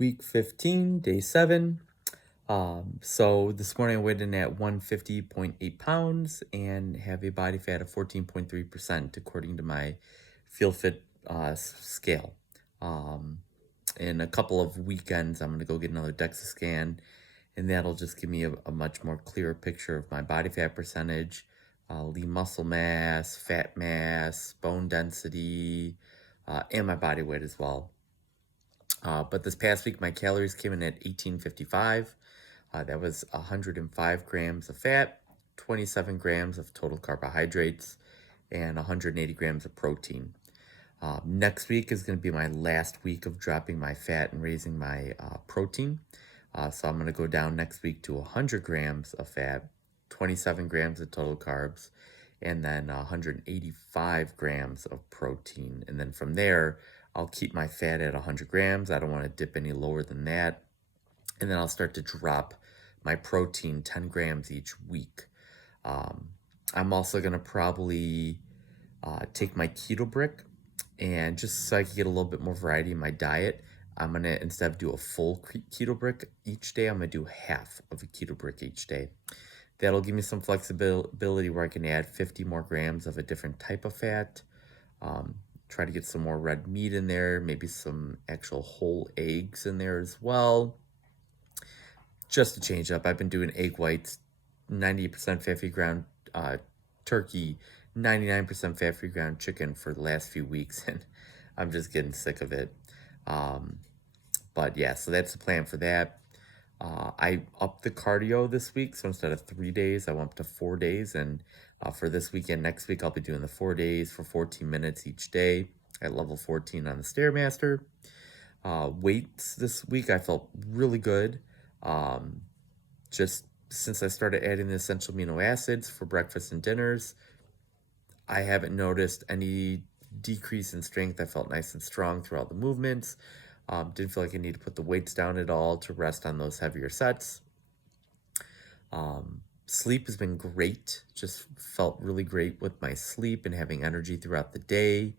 Week 15, day 7. So this morning I weighed in at 150.8 pounds and have a body fat of 14.3% according to my Feelfit scale. Um, in a couple of weekends, I'm going to go get another DEXA scan, and that'll just give me a much more clearer picture of my body fat percentage, lean muscle mass, fat mass, bone density, and my body weight as well. But this past week, my calories came in at 1855. That was 105 grams of fat, 27 grams of total carbohydrates, and 180 grams of protein. Next week is going to be my last week of dropping my fat and raising my protein. So I'm going to go down next week to 100 grams of fat, 27 grams of total carbs, and then 185 grams of protein. And then from there, I'll keep my fat at 100 grams. I don't want to dip any lower than that. And then I'll start to drop my protein 10 grams each week. I'm also going to probably take my Ketobrick, and just so I can get a little bit more variety in my diet, I'm going to, instead of do a full keto brick each day, I'm going to do half of a keto brick each day. That'll give me some flexibility where I can add 50 more grams of a different type of fat. Try to get some more red meat in there, maybe some actual whole eggs in there as well. Just to change up, I've been doing egg whites, 90% fat-free ground turkey, 99% fat-free ground chicken for the last few weeks, and I'm just getting sick of it. But yeah, so that's the plan for that. I upped the cardio this week, so instead of 3 days, I went up to 4 days, and for this weekend, next week, I'll be doing the 4 days for 14 minutes each day at level 14 on the Stairmaster. Weights this week, I felt really good. Just since I started adding the essential amino acids for breakfast and dinners, I haven't noticed any decrease in strength. I felt nice and strong throughout the movements. Didn't feel like I need to put the weights down at all to rest on those heavier sets. Sleep has been great. Just felt really great with my sleep and having energy throughout the day.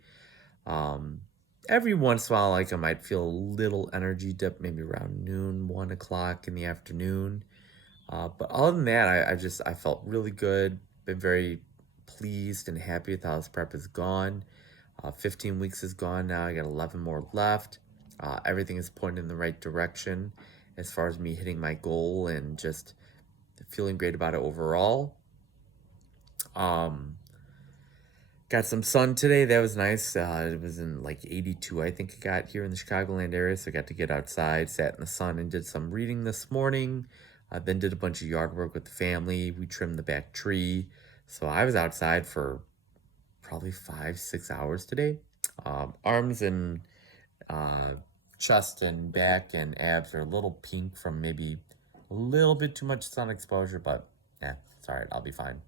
Every once in a while, like I might feel a little energy dip, maybe around noon, 1 o'clock in the afternoon. But other than that, I felt really good. Been very pleased and happy with how this prep is gone. 15 weeks is gone now. I got 11 more left. Everything is pointing in the right direction as far as me hitting my goal and just feeling great about it overall. Got some sun today. That was nice. It was in like 82, I think it got here in the Chicagoland area. So I got to get outside, sat in the sun, and did some reading this morning. Then did a bunch of yard work with the family. We trimmed the back tree. So I was outside for probably 5-6 hours today. Arms and chest and back and abs are a little pink from maybe a little bit too much sun exposure, but yeah, it's all right. I'll be fine.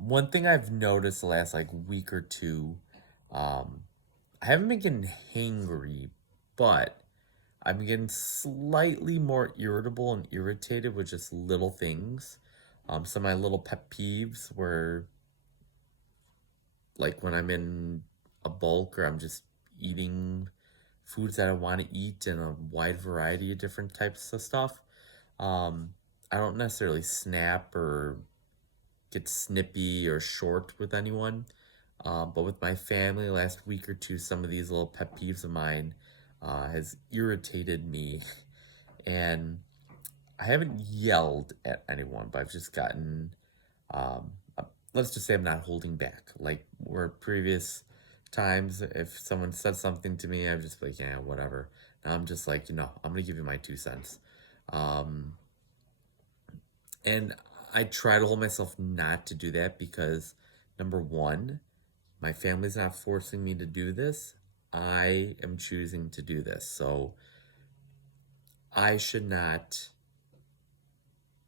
One thing I've noticed the last like week or two, I haven't been getting hangry, but I've been getting slightly more irritable and irritated with just little things. Some of my little pet peeves were like when I'm in a bulk or I'm just eating foods that I want to eat in a wide variety of different types of stuff. I don't necessarily snap or get snippy or short with anyone. But with my family last week or two, some of these little pet peeves of mine has irritated me. And I haven't yelled at anyone, but I've just gotten, let's just say I'm not holding back. Like where previous times, if someone said something to me, I'm just like, yeah, whatever. Now I'm just like, I'm going to give you my 2 cents. And I try to hold myself not to do that because, number one, my family's not forcing me to do this. I am choosing to do this. So I should not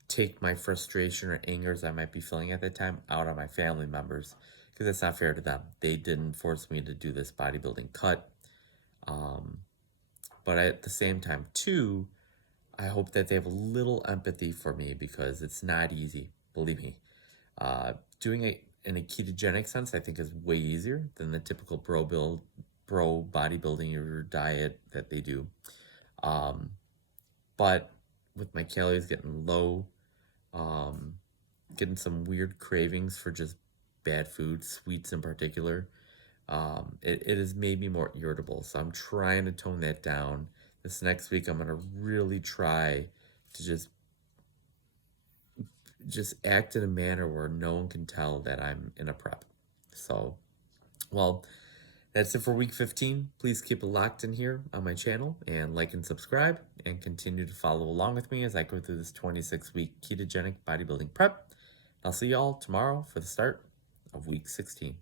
take my frustration or angers I might be feeling at that time out on my family members because it's not fair to them. They didn't force me to do this bodybuilding cut. But at the same time, too, I hope that they have a little empathy for me because it's not easy, believe me. Doing it in a ketogenic sense, I think, is way easier than the typical bro bodybuilding or diet that they do. But with my calories getting low, getting some weird cravings for just bad food, sweets in particular, it has made me more irritable. So I'm trying to tone that down. This next week, I'm going to really try to just act in a manner where no one can tell that I'm in a prep. So, well, that's it for week 15. Please keep it locked in here on my channel and like and subscribe and continue to follow along with me as I go through this 26-week ketogenic bodybuilding prep. I'll see y'all tomorrow for the start of week 16.